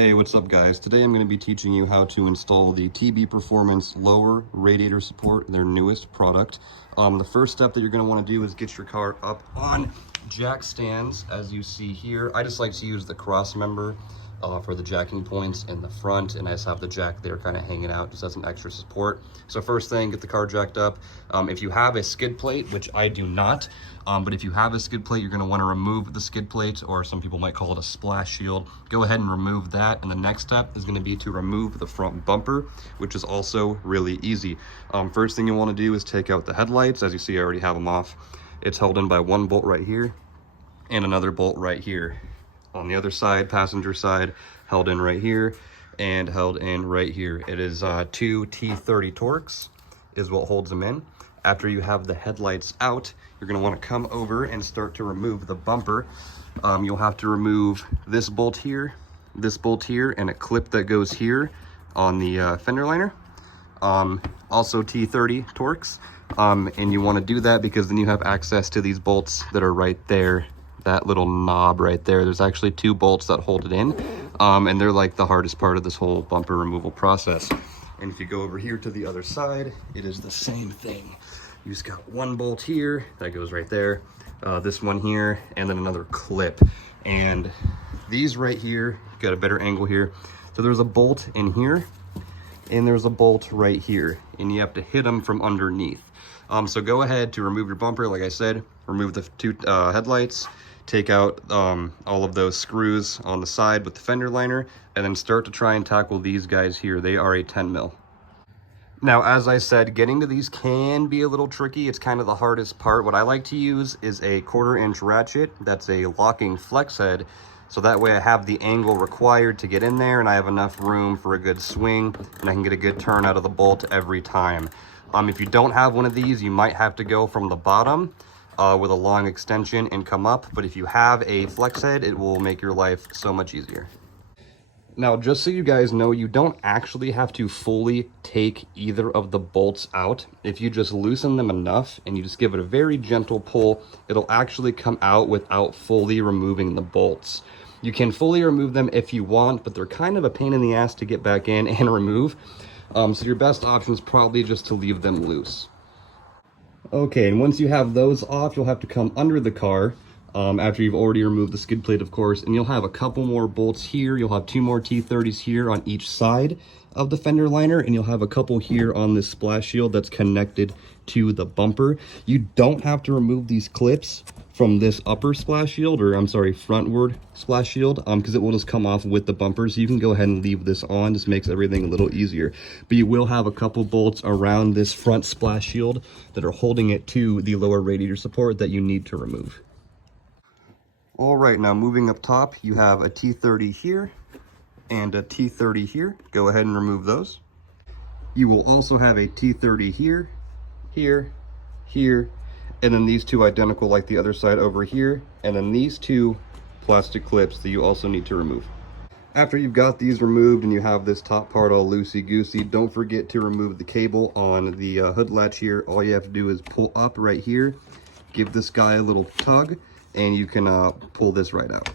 Hey, what's up guys? Today I'm going to be teaching you how to install the TBperformance Lower Radiator Support, their newest product. The first step that you're going to want to do is get your car up on jack stands, as you see here. I just like to use the cross member for the jacking points in the front, and I just have the jack there kind of hanging out just as an extra support. So first thing, get the car jacked up. If you have a skid plate, which I do not, but if you have a skid plate, you're going to want to remove the skid plate, or some people might call it a splash shield. Go ahead and remove that, and the next step is going to be to remove the front bumper, which is also really easy. First thing you want to do is take out the headlights. As you see, I already have them off. It's held in by one bolt right here and another bolt right here. On the other side, passenger side, held in right here and held in right here. It is 2 T30 Torx is what holds them in. After you have the headlights out, you're going to want to come over and start to remove the bumper. You'll have to remove this bolt here, and a clip that goes here on the fender liner. Also T30 Torx. And you want to do that because then you have access to these bolts that are right there. That little knob right there, there's actually 2 bolts that hold it in, and they're like the hardest part of this whole bumper removal process. And if you go over here to the other side, it is the same thing. You just got 1 bolt here that goes right there, this one here, and then another clip. And these right here, got a better angle here. So there's a bolt in here and there's a bolt right here, and you have to hit them from underneath. So go ahead to remove your bumper. Like I said, remove the 2 headlights, take out all of those screws on the side with the fender liner, and then start to try and tackle these guys here. They are a 10 mil. Now, as I said, getting to these can be a little tricky. It's kind of the hardest part. What I like to use is a 1/4 inch ratchet. That's a locking flex head. So that way I have the angle required to get in there, and I have enough room for a good swing, and I can get a good turn out of the bolt every time. If you don't have one of these, you might have to go from the bottom with a long extension and come up. But if you have a flex head, it will make your life so much easier. Now, just so you guys know, you don't actually have to fully take either of the bolts out. If you just loosen them enough and you just give it a very gentle pull, it'll actually come out without fully removing the bolts. You can fully remove them if you want, but they're kind of a pain in the ass to get back in and remove. So your best option is probably just to leave them loose. Okay, and once you have those off, you'll have to come under the car after you've already removed the skid plate, of course, and you'll have a couple more bolts here. You'll have 2 more T30s here on each side of the fender liner, and you'll have a couple here on this splash shield that's connected to the bumper. You don't have to remove these clips from this upper splash shield, or I'm sorry, frontward splash shield, because it will just come off with the bumper. So you can go ahead and leave this on. Just makes everything a little easier. But you will have a couple bolts around this front splash shield that are holding it to the lower radiator support that you need to remove. All right, now moving up top, you have a T30 here and a T30 here. Go ahead and remove those. You will also have a T30 here, here, here, and then these 2 identical like the other side over here, and then these 2 plastic clips that you also need to remove. After you've got these removed and you have this top part all loosey-goosey, don't forget to remove the cable on the hood latch here. All you have to do is pull up right here, give this guy a little tug, and you can pull this right out.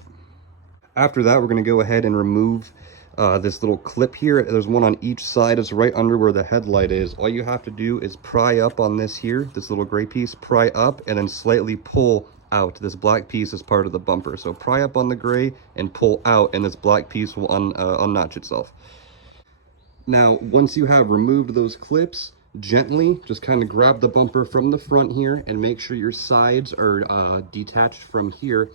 After that, we're going to go ahead and remove this little clip here. There's one on each side. It's right under where the headlight is. All you have to do is pry up on this here, this little gray piece, pry up, and then slightly pull out. This black piece is part of the bumper. So pry up on the gray and pull out, and this black piece will unnotch itself. Now, once you have removed those clips, gently just kind of grab the bumper from the front here and make sure your sides are detached from here,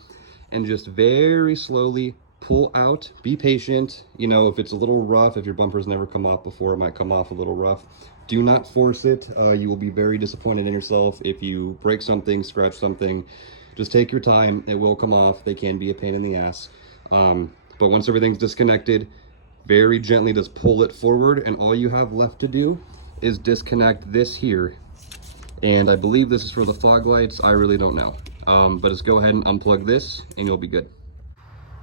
and just very slowly pull out. Be patient. You know, if it's a little rough, if your bumper's never come off before, it might come off a little rough. Do not force it. You will be very disappointed in yourself if you break something, scratch something. Just take your time. It will come off. They can be a pain in the ass. But once everything's disconnected, very gently just pull it forward, and all you have left to do is disconnect this here. And I believe this is for the fog lights. I really don't know. But just go ahead and unplug this and you'll be good.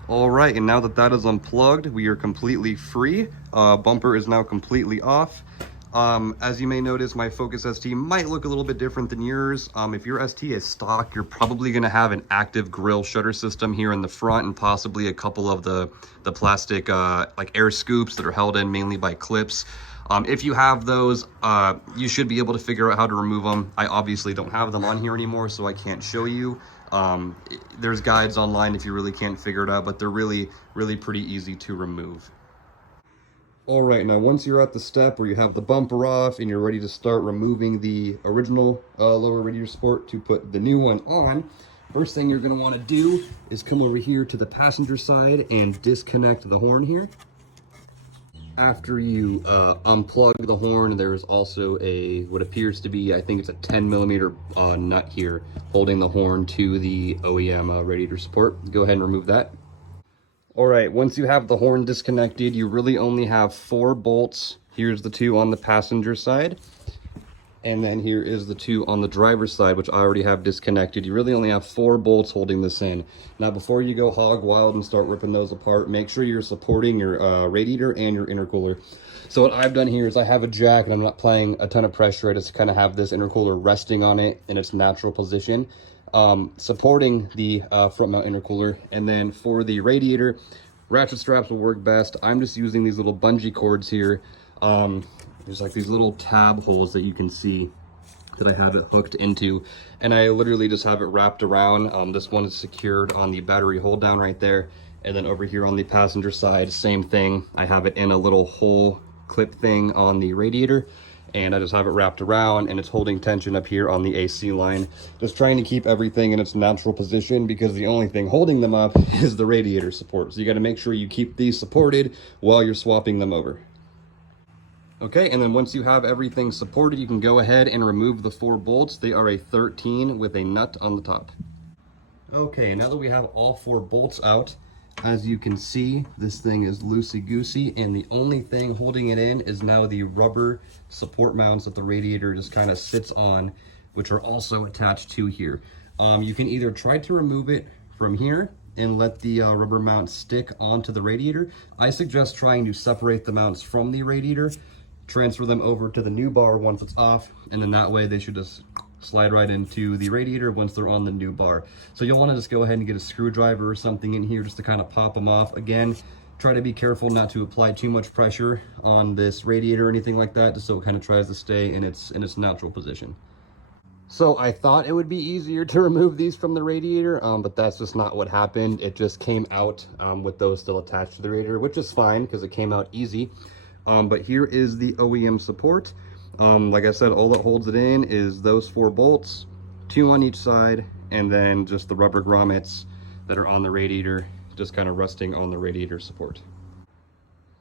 All right, and now that that is unplugged, we are completely free. Bumper is now completely off. As you may notice, my Focus ST might look a little bit different than yours. If your ST is stock, you're probably going to have an active grill shutter system here in the front, and possibly a couple of the plastic like air scoops that are held in mainly by clips. If you have those, you should be able to figure out how to remove them. I obviously don't have them on here anymore, so I can't show you. There's guides online if you really can't figure it out, but they're really pretty easy to remove. All right, now once you're at the step where you have the bumper off and you're ready to start removing the original lower radiator support to put the new one on, first thing you're gonna wanna do is come over here to the passenger side and disconnect the horn here. After you unplug the horn, there's also a, what appears to be, I think it's a 10mm nut here holding the horn to the OEM radiator support. Go ahead and remove that. All right, once you have the horn disconnected, you really only have 4 bolts. Here's the 2 on the passenger side, and then here is the 2 on the driver's side, which I already have disconnected. You really only have 4 bolts holding this in. Now, before you go hog wild and start ripping those apart, make sure you're supporting your radiator and your intercooler. So what I've done here is I have a jack, and I'm not applying a ton of pressure. I just kind of have this intercooler resting on it in its natural position, supporting the front mount intercooler. And then for the radiator, ratchet straps will work best. I'm just using these little bungee cords here. There's like these little tab holes that you can see that I have it hooked into, and I literally just have it wrapped around. This one is secured on the battery hold down right there, and then over here on the passenger side, same thing. I have it in a little hole clip thing on the radiator, and I just have it wrapped around, and it's holding tension up here on the AC line. Just trying to keep everything in its natural position, because the only thing holding them up is the radiator support. So you got to make sure you keep these supported while you're swapping them over. Okay, and then once you have everything supported, you can go ahead and remove the 4 bolts. They are a 13 with a nut on the top. Okay, now that we have all 4 bolts out, as you can see, this thing is loosey-goosey, and the only thing holding it in is now the rubber support mounts that the radiator just kind of sits on, which are also attached to here. You can either try to remove it from here and let the rubber mount stick onto the radiator. I suggest trying to separate the mounts from the radiator, transfer them over to the new bar once it's off, and then that way they should just slide right into the radiator once they're on the new bar. So you'll want to just go ahead and get a screwdriver or something in here just to kind of pop them off. Again, try to be careful not to apply too much pressure on this radiator or anything like that, just so it kind of tries to stay in its natural position. So I thought it would be easier to remove these from the radiator, but that's just not what happened. It just came out with those still attached to the radiator, which is fine because it came out easy. But here is the OEM support. Like I said, all that holds it in is those 4 bolts, 2 on each side, and then just the rubber grommets that are on the radiator, just kind of resting on the radiator support.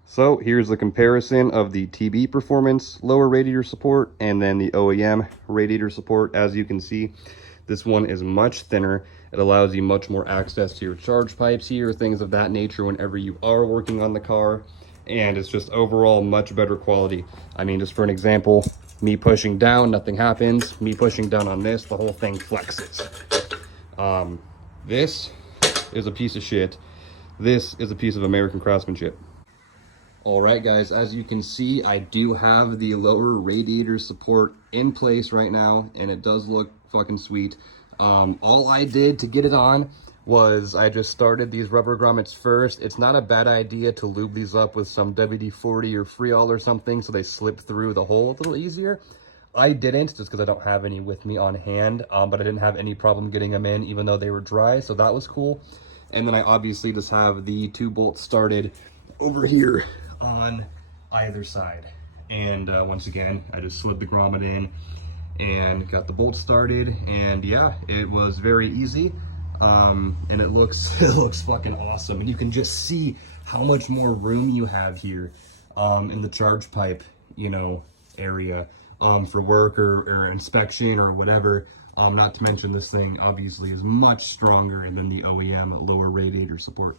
So here's the comparison of the TBperformance Lower Radiator Support and then the OEM radiator support. As you can see, this one is much thinner. It allows you much more access to your charge pipes here, things of that nature whenever you are working on the car. And it's just overall much better quality. I mean, just for an example, me pushing down, nothing happens. Me pushing down on this, the whole thing flexes. This is a piece of shit. This is a piece of American craftsmanship. All right, guys, as you can see, I do have the lower radiator support in place right now, and it does look fucking sweet. All I did to get it on was I just started these rubber grommets first. It's not a bad idea to lube these up with some WD-40 or Freol or something so they slip through the hole a little easier. I didn't, just because I don't have any with me on hand, but I didn't have any problem getting them in even though they were dry, so that was cool. And then I obviously just have the 2 bolts started over here on either side. And once again, I just slid the grommet in and got the bolts started, and yeah, it was very easy. And it looks fucking awesome, and you can just see how much more room you have here in the charge pipe, you know, area for work or inspection or whatever. Not to mention this thing obviously is much stronger than the OEM lower radiator support.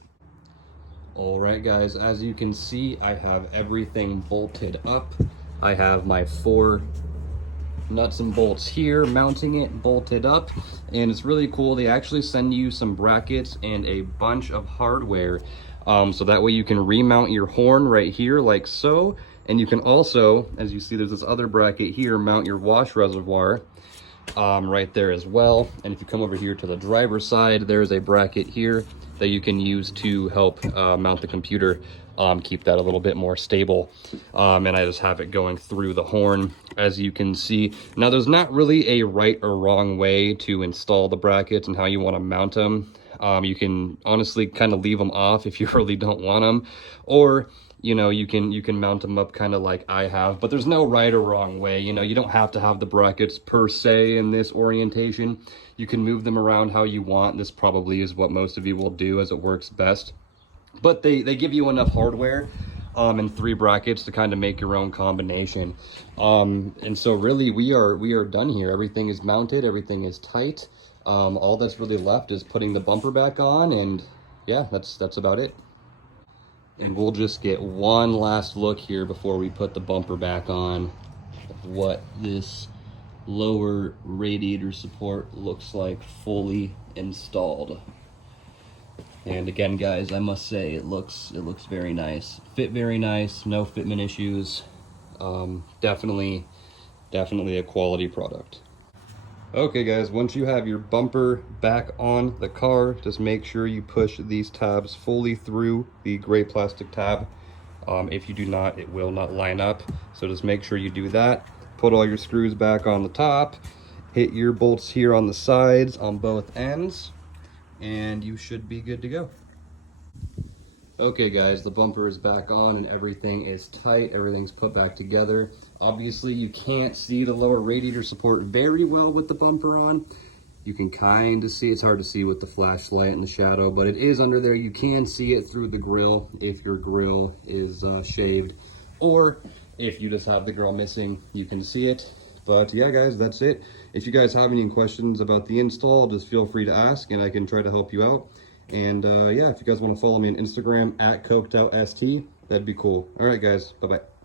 All right, guys, as you can see, I have everything bolted up. I have my 4 nuts and bolts here mounting it bolted up, and it's really cool. They actually send you some brackets and a bunch of hardware, so that way you can remount your horn right here like so, And you can also, as you see, there's this other bracket here, mount your wash reservoir right there as well. And if you come over here to the driver's side, there's a bracket here that you can use to help mount the computer, keep that a little bit more stable. And I just have it going through the horn, as you can see. Now, there's not really a right or wrong way to install the brackets and how you want to mount them. You can honestly kind of leave them off if you really don't want them, or you know, you can mount them up kind of like I have, but there's no right or wrong way. You know, you don't have to have the brackets per se in this orientation. You can move them around how you want. This probably is what most of you will do, as it works best. But they give you enough hardware and 3 brackets to kind of make your own combination. And so really we are done here. Everything is mounted, everything is tight. All that's really left is putting the bumper back on, and yeah, that's about it. And we'll just get one last look here before we put the bumper back on of what this lower radiator support looks like fully installed. And again, guys, I must say it looks very nice. Fit very nice, no fitment issues. Definitely a quality product. Okay guys, once you have your bumper back on the car, just make sure you push these tabs fully through the gray plastic tab. If you do not, it will not line up. So just make sure you do that. Put all your screws back on the top, hit your bolts here on the sides on both ends, and you should be good to go. Okay guys, the bumper is back on and everything is tight, everything's put back together. Obviously you can't see the lower radiator support very well with the bumper on. You can kind of see, it's hard to see with the flashlight and the shadow, but it is under there. You can see it through the grill if your grill is shaved, or if you just have the grill missing, you can see it. But yeah guys, that's it. If you guys have any questions about the install, just feel free to ask and I can try to help you out. And yeah, if you guys want to follow me on Instagram at CokedOutST, that'd be cool. All right, guys, bye-bye.